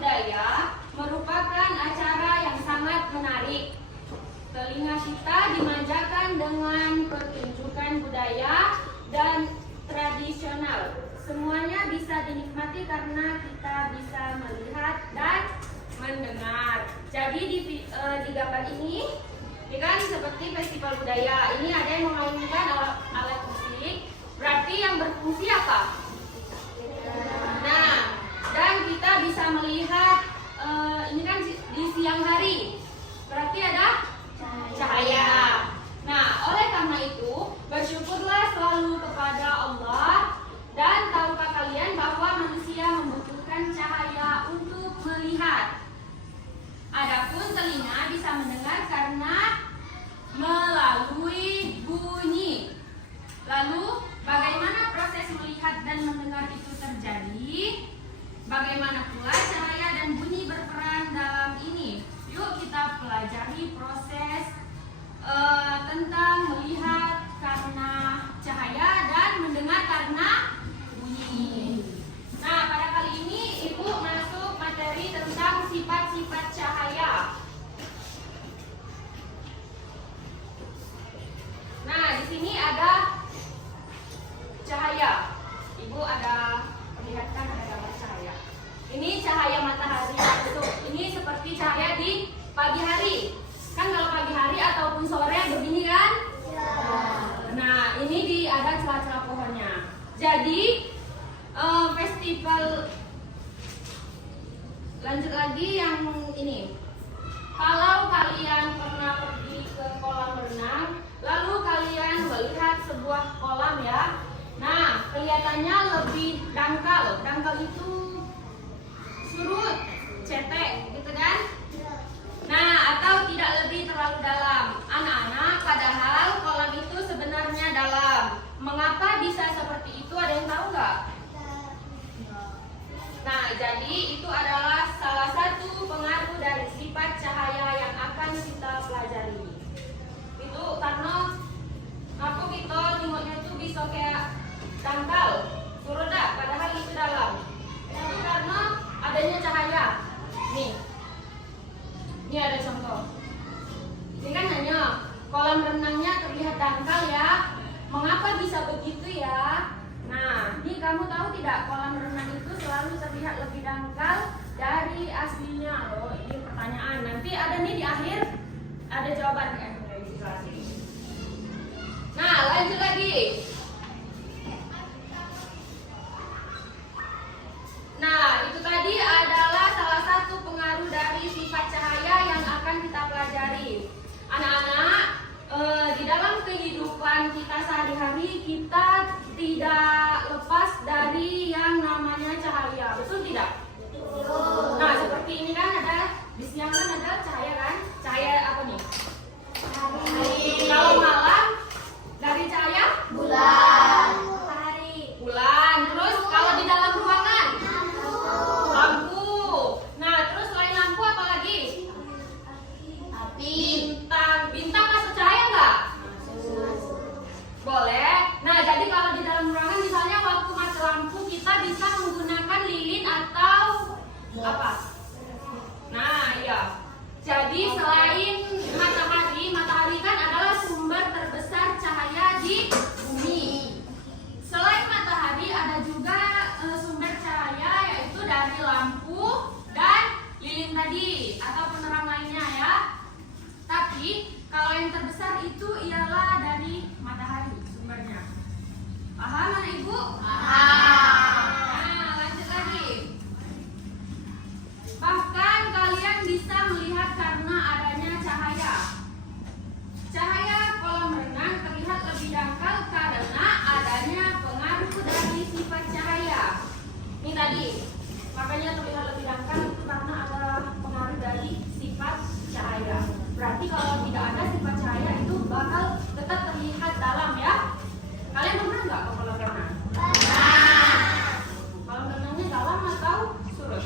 budaya merupakan acara yang sangat menarik. Telinga kita dimanjakan dengan pertunjukan budaya dan tradisional. Semuanya bisa dinikmati karena kita bisa melihat dan mendengar. Jadi di gambar ini kan seperti festival budaya. Ini ada yang memainkan alat musik. Berarti yang berfungsi apa? Nah, dan kita bisa melihat ini kan di siang hari. Berarti ada cahaya. Nah, oleh karena itu bersyukurlah selalu kepada Allah. Dan tahukah kalian bahwa manusia membutuhkan cahaya untuk melihat? Adapun telinga bisa mendengar karena melalui bunyi. Lalu, bagaimana proses melihat dan mendengar itu terjadi? Bagaimana pula cahaya dan bunyi berperan dalam ini? Yuk kita pelajari proses tentang melihat karena cahaya dan mendengar karena bunyi. Nah, pada kali ini Ibu masuk materi tentang sifat-sifat cahaya. Nah, di sini ada cahaya. Ibu ada perlihatkan ada gambar cahaya. Ini cahaya matahari langsung. Ini seperti cahaya di pagi hari. Kan kalau pagi hari ataupun sore begini kan? Ya. Nah, ini ada celah-celah pohonnya. Jadi festival lanjut lagi yang ini. Kalau kalian pernah pergi ke kolam renang, lalu kalian melihat sebuah kolam ya. Nah, kelihatannya lebih dangkal. Dangkal itu surut, cetek, gitu kan? Nah, atau tidak lebih terlalu dalam. Anak-anak, padahal kolam itu sebenarnya dalam. Mengapa bisa seperti itu? Ada yang tahu nggak? Nah, jadi itu adalah salah satu pengaruh dari sifat cahaya yang akan kita pelajari. Itu karena apa kita tengoknya itu bisa kayak dangkal, surut dah, padahal itu dalam. Itu karena adanya cahaya. Ini ada contoh. Ini kan hanya kolam renangnya terlihat dangkal ya. Mengapa bisa begitu ya? Nah, ini kamu tahu tidak kolam renang itu selalu terlihat lebih dangkal dari aslinya loh. Ini pertanyaan. Nanti ada nih di akhir ada jawaban kan? Nah, lanjut lagi. Nah, itu tadi adalah salah satu pengaruh dari sifat cahaya yang akan kita pelajari. Anak-anak, di dalam kehidupan kita sehari-hari kita tidak lepas dari yang namanya cahaya, betul tidak? Betul. Nah, seperti ini kan ada di siang kan ada cahaya kan? Cahaya apa nih? Hari. Kalau malam dari cahaya? Bulan. Matahari. Bulan. Terus kalau di dalam ruangan? Lampu. Nah, terus selain lampu apa lagi? Api. Bintang. Bintang masuk cahaya nggak? Boleh. Nah, jadi kalau di dalam ruangan misalnya waktu mati lampu kita bisa menggunakan lilin atau apa? Nah, iya. Jadi selain matahari kan adalah sumber terbesar cahaya di bumi. Selain matahari ada juga sumber cahaya yaitu dari lampu dan lilin tadi atau penerang lainnya ya. Tapi kalau yang terbesar itu ialah dari matahari sumbernya. Paham anak ibu? Paham. Nah, lanjut lagi. Bahkan kalian bisa melihat karena adanya cahaya. Cahaya kolam renang terlihat lebih dangkal karena adanya pengaruh dari sifat cahaya. Ini tadi, makanya terlihat lebih dangkal itu karena ada pengaruh dari sifat cahaya. Berarti kalau tidak ada sifat cahaya itu bakal tetap terlihat dalam ya. Kalian pernah nggak ke kolam renang? Pernah. Kolam renangnya dalam atau surut?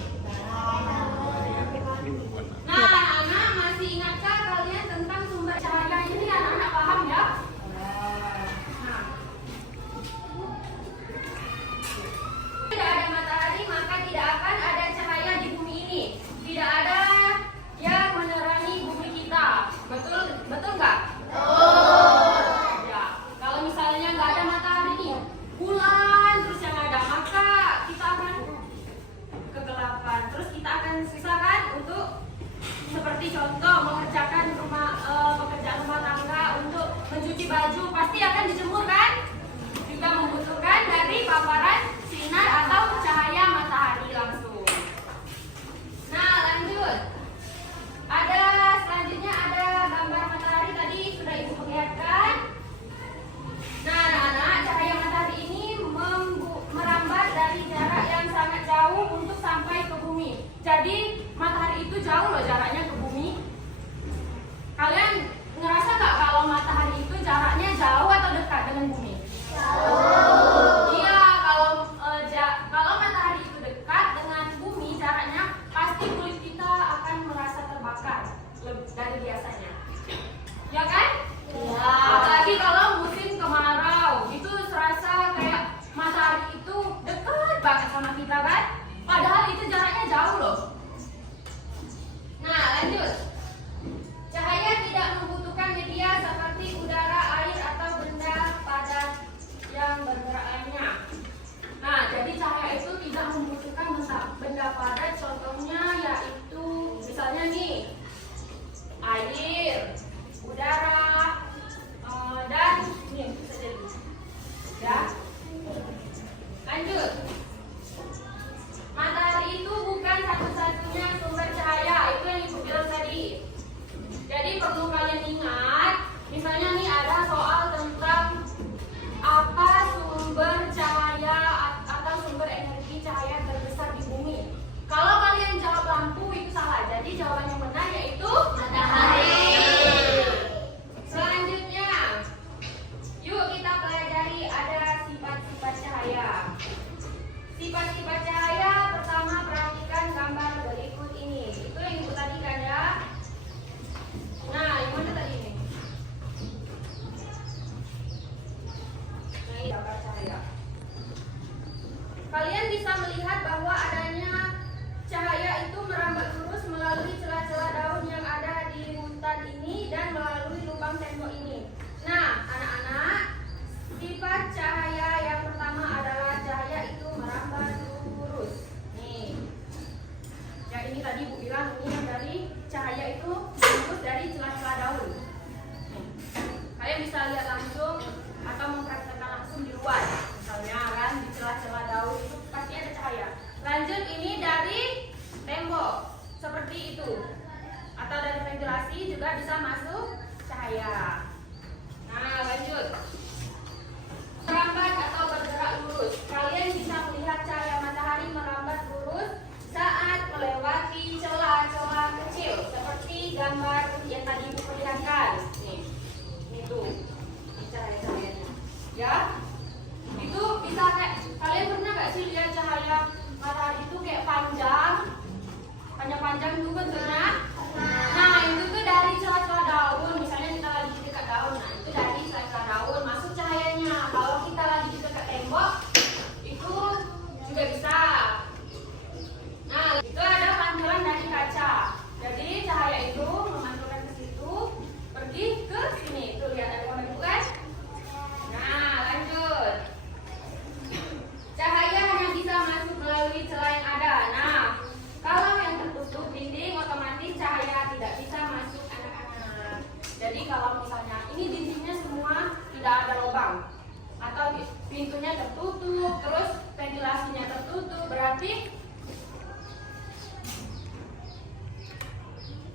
Nah, anak-anak masih ingatkah kalian tentang sumber cahaya ini? Anak-anak paham ya? Nah, tidak ada matahari maka tidak akan ada cahaya di bumi ini. pasti akan dijemur kan? Juga membutuhkan dari paparan sinar atau cahaya matahari langsung. Nah, lanjut. Selanjutnya ada gambar matahari tadi sudah Ibu perlihatkan. Nah, anak-anak, cahaya matahari ini merambat dari jarak yang sangat jauh untuk sampai ke bumi. Jadi, matahari itu jauh loh jaraknya ke bumi. Kalian ngerasa nggak kalau matahari itu jaraknya jauh atau dekat dengan bumi? Jauh. Iya, kalau matahari itu dekat dengan bumi, jaraknya pasti kulit kita akan merasa terbakar lebih dari biasanya. Ya kan? Iya. Apalagi kalau musim kemarau, itu serasa kayak matahari itu dekat banget sama kita kan? Padahal itu jaraknya jauh loh. Nah, lanjut. Cahaya tidak membutuhkan media seperti udara, air, atau benda padat yang bergerak lainnya. Nah, jadi cahaya itu tidak membutuhkan benda padat, contohnya yaitu misalnya nih, air, udara, dan ini bisa jadi. Ya. Lanjut. Matahari itu bukan satu-satunya sumber cahaya, itu yang Ibu bilang tadi. Jadi perlu kalian ingat, misalnya nih ada soal tentang apa sumber cahaya atau sumber energi cahaya terbesar di bumi. Kalau kalian jawab lampu itu salah. Jadi jawaban yang benar yaitu matahari. Selanjutnya, yuk kita pelajari ada sifat-sifat cahaya. Sifat-sifat cahaya pertama, perhatikan gambar berikut ini. Itu yang Ibu tadi kan ya. Nah, yang mana tadi ini? Nah, ini gambar cahaya. Kalian bisa melihat bahwa adanya cahaya itu merambat lurus melalui celah-celah daun yang ada di hutan ini dan melalui lubang tembok ini. Nah, anak-anak, sifat cahaya yang pertama adalah cahaya itu merambat lurus. Nih. Ya, ini tadi Bu bilang ini yang dari cahaya itu lurus dari celah-celah daun. Nih. Kalian bisa lihat langsung atau mempraktekkan langsung di luar. Misalnya kan di celah-celah daun itu pasti ada cahaya. Lanjut, ini dari tembok seperti itu. Atau dari ventilasi juga bisa masuk cahaya. Nah, lanjut. Merambat atau bergerak lurus. Kalian bisa melihat cahaya matahari merambat lurus saat melewati celah-celah kecil seperti gambar yang tadi Ibu perlihatkan. Nih, itu cahaya-cahayanya. Ya, itu bisa kayak kalian pernah nggak sih lihat cahaya matahari itu kayak panjang-panjang itu bentuknya? Nah, itu tuh dari celah-celah daun. Misalnya kita lagi di dekat daun, nah itu dari celah-celah daun masuk cahayanya. Kalau kita lagi di dekat tembok, itu juga bisa. Nah, itu ada pantulan dari kaca. Jadi cahaya itu memantulkan ke situ, pergi ke sini. Tuh lihat ada gambar itu kan? Nah, lanjut. Cahaya hanya bisa masuk melalui celah yang ada. Nah, kalau yang tertutup dinding, otomatis cahaya tidak bisa masuk, anak-anak. Jadi kalau misalnya ini dindingnya semua tidak ada lubang atau pintunya tertutup, terus ventilasinya tertutup, berarti